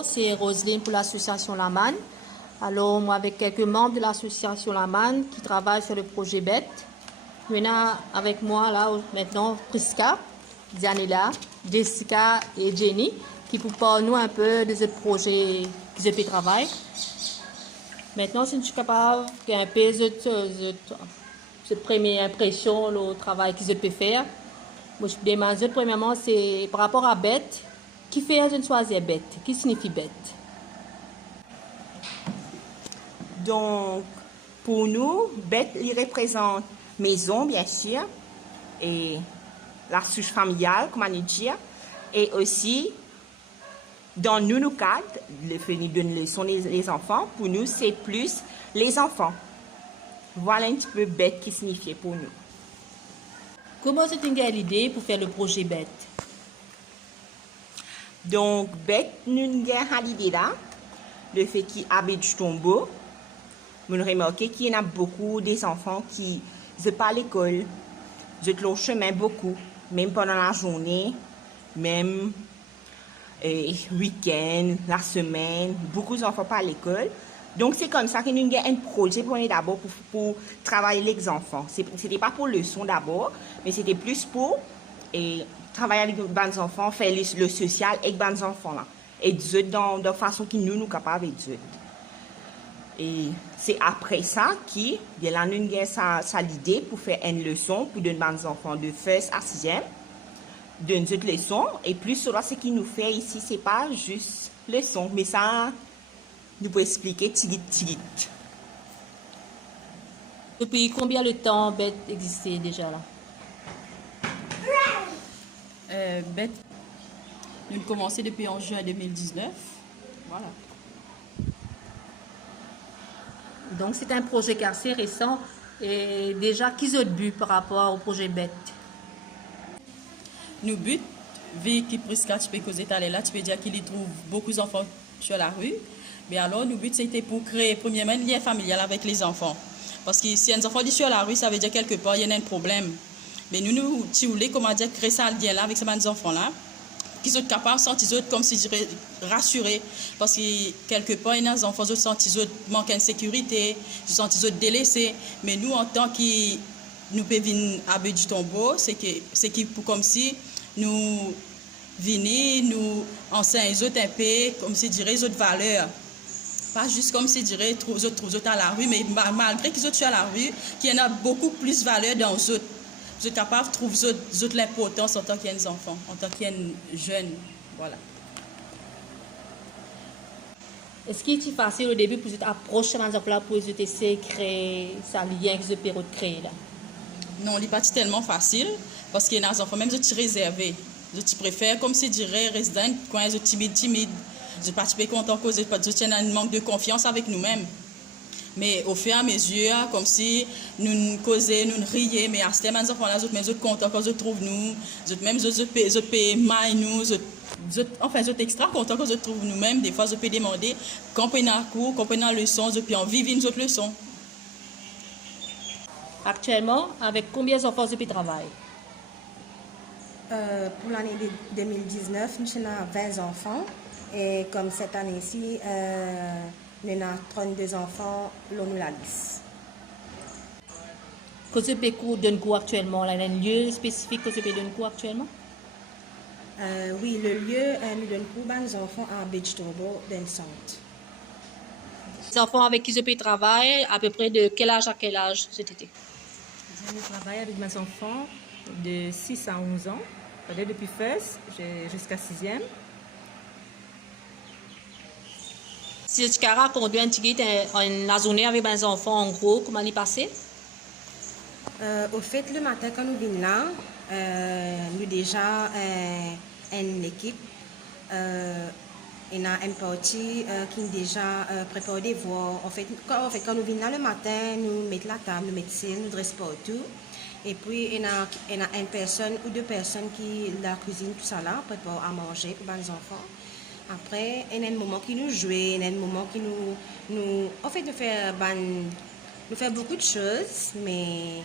Bonjour, c'est Roselyne pour l'association Laman. Alors, moi, avec quelques membres de l'association Laman qui travaillent sur le projet BET, il y en a avec moi là maintenant Priska, Dianela, Jessica et Jenny qui vous parlent nous un peu de ce projet qu'ils ont travaillé. Maintenant, si je suis capable d'un peu de première impression, le travail qu'ils ont faire. Moi, je demande premièrement, c'est par rapport à bête. Qui fait une choisir bête? Qui signifie bête? Donc, pour nous, bête, il représente maison, bien sûr, et la souche familiale, comme on dit, et aussi, dans nous cadre, le fait de donner une leçon les enfants, pour nous, c'est plus les enfants. Voilà un petit peu bête qui signifie pour nous. Comment c'est une l'idée pour faire le projet bête? Donc, bête, nous avons l'idée là, le fait qu'il habite du tombeau. Vous remarquez qu'il y en a beaucoup des enfants qui ne vont pas à l'école, ils ont le chemin beaucoup, même pendant la journée, même week-end, la semaine, beaucoup d'enfants pas à l'école. Donc, c'est comme ça que nous avons un projet pour d'abord pour travailler les enfants. Ce n'était pas pour leçon d'abord, mais c'était plus pour travailler avec les enfants, faire le social avec les enfants là. Et de la façon que nous sommes capables de. Et c'est après ça qu'il y a l'idée pour faire une leçon pour donner aux enfants de 1er à 6e, d'une autre leçon. Et plus cela, ce qu'il nous fait ici, ce n'est pas juste leçon, mais ça, nous pouvons expliquer tilit. Depuis combien de temps bête existait déjà là? Bête, nous avons commencé depuis en juin 2019. Voilà. Donc, c'est un projet qui est assez récent. Et déjà, qui est le but par rapport au projet bête? Nos buts, vu que Priska, tu peux causer là, tu peux dire qu'il y trouve beaucoup d'enfants sur la rue. Mais alors, nos buts, c'était pour créer, premièrement, un lien familial avec les enfants. Parce que si un enfant dit sur la rue, ça veut dire quelque part, il y a un problème. Mais nous, si vous voulez, comment dire, créer ça lien-là avec ces enfants-là, qui sont capables de sentir comme si je dirais rassurés. Parce que quelque part, il y a des enfants qui sentent manquent de sécurité, qui sentent délaissés. Mais nous, en tant que nous pouvons venir à bout du tombeau, c'est comme si nous venons, nous enseignons les autres un peu, comme si je dirais, les autres valeurs. Pas juste comme si je dirais, trouver les autres à la rue, mais malgré qu'ils sont à la rue, qu'il y en a beaucoup plus de valeurs dans les autres. Vous êtes capable de trouver l'importance en tant qu'un enfant, en tant qu'un jeune. Voilà. Est-ce qu'il est facile au début pour approcher les enfants pour essayer de créer ce lien que vous pouvez créer là? Non, il n'est pas tellement facile parce qu'il y a des enfants, même je réservés. Je préfère, comme si je dirais, rester dans un coin, je timide. Je ne pas content que je tiens un manque de confiance avec nous-mêmes. Mais au fur et à mesure, comme si nous causions, nous rions, mais à ce moment les enfants là, même autres contents quand je trouve nous, même je paye mal nous, enfin je extra contents quand je trouve nous-mêmes. Des fois je peux demander quand on est en cours, quand on est en leçon, je peux en vivre une autre leçon. Actuellement, avec combien d'enfants vous travaillez? Pour l'année 2019, nous avons 20 enfants. Et comme cette année-ci, nous avons 32 enfants, l'on nous la liste. Que vous pouvez donner cours actuellement? Il y a un lieu spécifique que vous pouvez donner cours actuellement? Oui, le lieu nous donne cours aux enfants à Beach-Tombeau, dans le centre. Les enfants avec qui je travaille, à peu près de quel âge à quel âge cet été? Je travaille avec mes enfants de 6 à 11 ans, depuis first jusqu'à 6e. Si tu as raconté un petit peu la journée avec mes enfants, en gros, comment il passé? Au fait, le matin, quand nous venons là, nous déjà une équipe. Il y a une partie qui est déjà préparée des voix. En fait, quand nous venons là le matin, nous mettons la table, nous mettons nous dressons partout. Et puis, il y a une personne ou deux personnes qui la cuisine, tout ça là, prépare à manger pour les enfants. Après, il y a un moment qui nous joue, il y a un moment qui nous en fait, nous fait beaucoup de choses, mais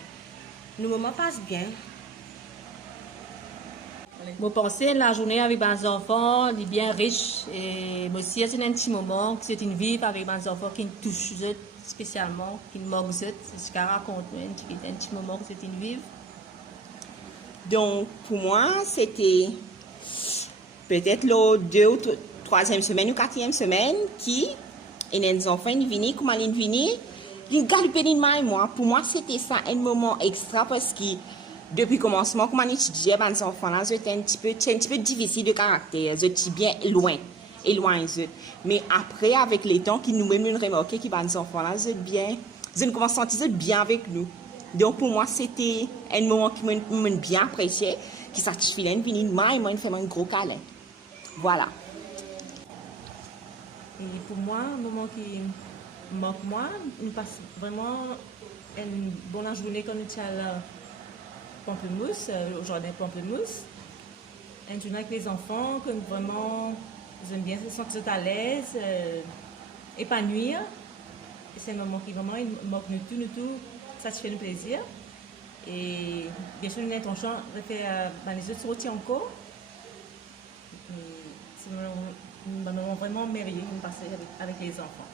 nos moments passent bien. Je pense la journée avec mes enfants est bien riche et moi aussi c'est un petit moment que c'est une vie avec mes enfants qui me touche spécialement, qui me manque, c'est ce qu'elle raconte, un petit moment que c'est une vie. Donc, pour moi, c'était peut-être la 2e ou 3e semaine ou 4e semaine qui, et les enfants, ils viennent, comment ils viennent, ils galopent dans moi. Pour moi, c'était ça, un moment extra parce que depuis le commencement, comment j'étudiais, les enfants là, c'était un petit peu difficile de caractère, j'étais bien loin. Mais après, avec les temps, qui nous-mêmes nous remarqué que les enfants là, je commence à sentir bien avec nous. Donc pour moi, c'était un moment qui m'a bien apprécié, qui satisfait l'infini, moi, et moi, il fait un gros câlin. Voilà. Et pour moi, un moment qui manque moi, on passe vraiment une bonne journée quand on est à la Pamplemousse, au jardin Pamplemousse. Une journée avec les enfants, que vraiment, j'aime bien se sentir à l'aise, épanouir. C'est un moment qui vraiment manque nous tout, ça te fait un plaisir. Et bien sûr, une intention de faire les autres sorties encore. C'est un moment vraiment merveilleux de passer avec les enfants.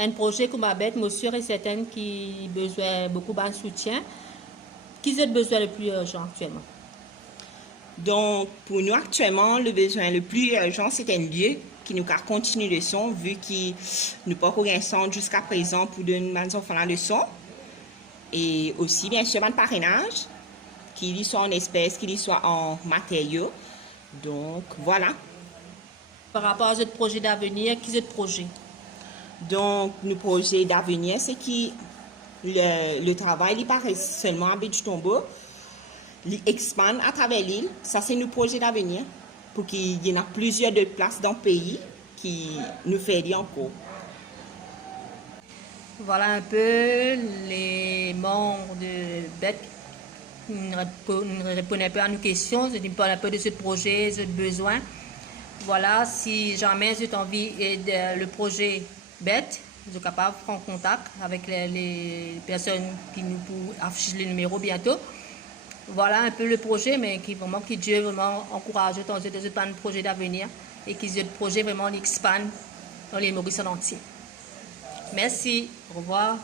Un projet comme Abed, je suis sûre et certaine qui a besoin beaucoup de soutien. Qui a besoin le plus urgent actuellement? Donc, pour nous actuellement, le besoin le plus urgent, c'est un lieu qui nous a continué le son, vu que nous pas encore un centre jusqu'à présent pour donner aux enfants la leçon. Et aussi, bien sûr, un parrainage, qu'il soit en espèces, qu'il soit en matériaux. Donc, voilà. Par rapport à ce projet d'avenir, qui est ce projet? Donc, nos projets d'avenir, c'est que le travail, il paraît seulement à Baie-du-Tombeau. Il expand à travers l'île. Ça, c'est nos projets d'avenir. Pour qu'il y en a plusieurs de places dans le pays qui nous fait dire encore. Voilà un peu les membres de BET qui ne répondaient pas à nos questions. Je parle un peu de ce projet, de besoin. Voilà, si jamais j'ai envie de le projet BET, je suis capable de prendre contact avec les personnes qui nous affichent le numéro bientôt. Voilà un peu le projet, mais qui Dieu vraiment encourage dans ce projet d'avenir et qui ce projet vraiment expand dans les Maurice en entier. Merci, au revoir.